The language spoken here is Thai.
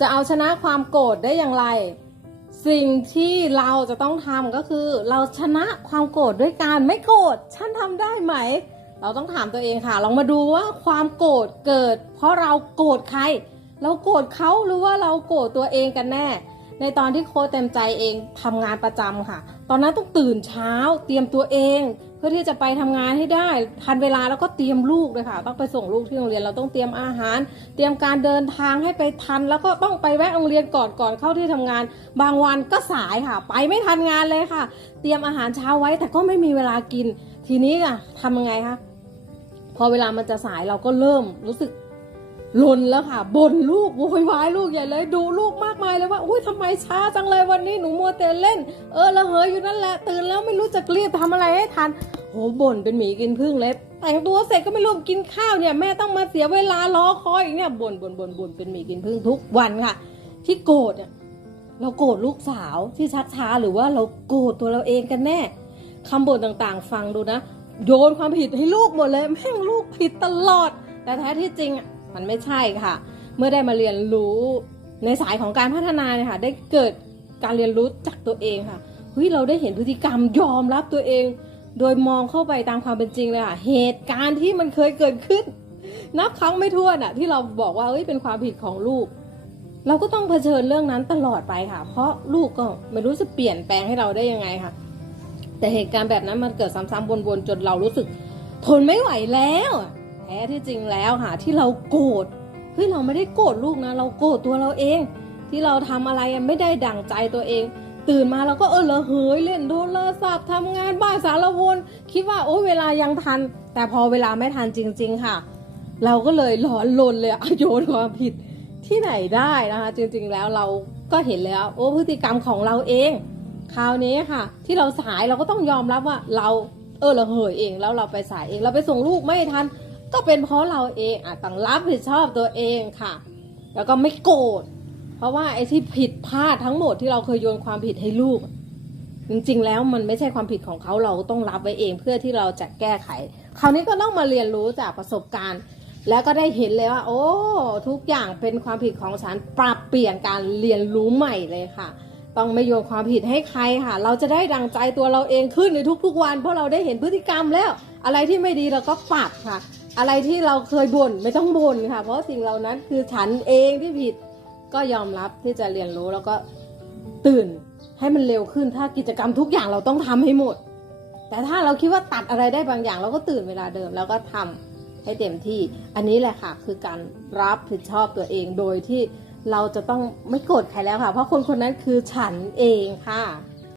จะเอาชนะความโกรธได้อย่างไร สิ่งที่เราจะต้องทำก็คือ เราชนะความโกรธด้วยการไม่โกรธฉันทำได้ไหม เราต้องถามตัวเองค่ะลองมาดูว่าความโกรธเกิด เพราะเราโกรธใคร เราโกรธเขาหรือว่าเราโกรธตัวเองกันแน่ ในตอนที่โค้ชเต็มใจเองทำงานประจำค่ะ ตอนนั้นต้องตื่นเช้า เตรียมตัวเอง เพื่อที่จะไปทำงานให้ได้ทันเวลาแล้วก็เตรียมลูกเลยค่ะ ต้องไปส่งลูกที่โรงเรียนเราต้องเตรียมอาหาร เตรียมการเดินทางให้ไปทัน แล้วก็ต้องไปแวะโรงเรียนก่อนก่อนเข้าที่ทำงาน บางวันก็สายค่ะ ไปไม่ทันงานเลยค่ะ เตรียมอาหารเช้าไว้แต่ก็ไม่มีเวลากิน ทีนี้อะทำยังไงคะพอเวลามันจะสายเราก็เริ่มรู้สึกลนแล้วค่ะบ่นลูกโวยวายลูกใหญ่เลยดูลูกมากมายเลยว่าอุ้ยทำไมช้าจังเลยวันนี้หนูมัวแต่เล่น เออละเหยอยู่นั่นแหละตื่นแล้วไม่รู้จะรีบทำอะไรให้ทัน โหบ่นเป็นหมีกินพึ่งเลย แต่งตัวเสร็จก็ไม่รู้กินข้าวเนี่ยแม่ต้องมาเสียเวลารอคอยอีกเนี่ยบ่นบ่นบ่นบ่นเป็นหมีกินพึ่งทุกวันค่ะ ที่โกรธเนี่ยเราโกรธลูกสาวที่ชักช้าหรือว่าเราโกรธตัวเราเองกันแน่คำบ่นต่างๆ ฟังดูนะ โยนความผิดให้ลูกหมดเลยแม่งลูกผิดตลอด แต่แท้ที่จริงมันไม่ใช่ค่ะ เมื่อได้มาเรียนรู้ในสายของการพัฒนาเนี่ยค่ะ ได้เกิดการเรียนรู้จากตัวเองค่ะเฮ้ยเราได้เห็นพฤติกรรมยอมรับตัวเอง โดยมองเข้าไปตามความเป็นจริงเลยค่ะ เหตุการณ์ที่มันเคยเกิดขึ้น นับครั้งไม่ถ้วนอะที่เราบอกว่าเอ้ยเป็นความผิดของลูก เราก็ต้องเผชิญเรื่องนั้นตลอดไปค่ะ เพราะลูกก็ไม่รู้จะเปลี่ยนแปลงให้เราได้ยังไงค่ะ แต่เหตุการณ์แบบนั้นมันเกิดซ้ำๆวนๆจนเรารู้สึก ทนไม่ไหวแล้วแท้ที่จริงแล้วค่ะ ที่เราโกรธเฮ้ยเราไม่ได้โกรธลูกนะ เราโกรธตัวเราเอง ที่เราทำอะไรไม่ได้ดั่งใจตัวเอง ตื่นมาเราก็เออละเหยเล่นโทรศัพท์ทำงานบ้านสารวนคิดว่าโอ้เวลายังทัน แต่พอเวลาไม่ทันจริง ๆ ค่ะ เราก็เลยร้อนลนเลยอโยนความผิดที่ไหนได้นะคะ จริงๆแล้วเราก็เห็นแล้วโอ้พฤติกรรมของเราเอง คราวนี้ค่ะ ที่เราสายเราก็ต้องยอมรับว่าเราเออเราเหยเองแล้วเราไปสายเองเราไปส่งลูกไม่ทัน ก็เป็นเพราะเราเองอะต้องรับผิดชอบตัวเองค่ะ แล้วก็ไม่โกรธ เพราะว่าไอ้ที่ผิดพลาดทั้งหมดที่เราเคยโยนความผิดให้ลูก จริงๆแล้วมันไม่ใช่ความผิดของเขาเราต้องรับไว้เองเพื่อที่เราจะแก้ไข คราวนี้ก็ต้องมาเรียนรู้จากประสบการณ์ แล้วก็ได้เห็นเลยว่า โอ้ ทุกอย่างเป็นความผิดของฉันปรับเปลี่ยนการเรียนรู้ใหม่เลยค่ะต้องไม่โยนความผิดให้ใครค่ะ เราจะได้ดังใจตัวเราเองขึ้นในทุกๆวัน เพราะเราได้เห็นพฤติกรรมแล้ว อะไรที่ไม่ดีเราก็ปรับค่ะ อะไรที่เราเคยบ่นไม่ต้องบ่นค่ะ เพราะสิ่งเหล่านั้นคือฉันเองที่ผิด ก็ยอมรับที่จะเรียนรู้แล้วก็ตื่นให้มันเร็วขึ้น ถ้ากิจกรรมทุกอย่างเราต้องทำให้หมด แต่ถ้าเราคิดว่าตัดอะไรได้บางอย่าง เราก็ตื่นเวลาเดิมแล้วก็ทำให้เต็มที่ อันนี้แหละค่ะคือการรับผิดชอบตัวเองโดยที่เราจะต้องไม่โกรธใครแล้วค่ะ เพราะคนคนนั้นคือฉันเองค่ะ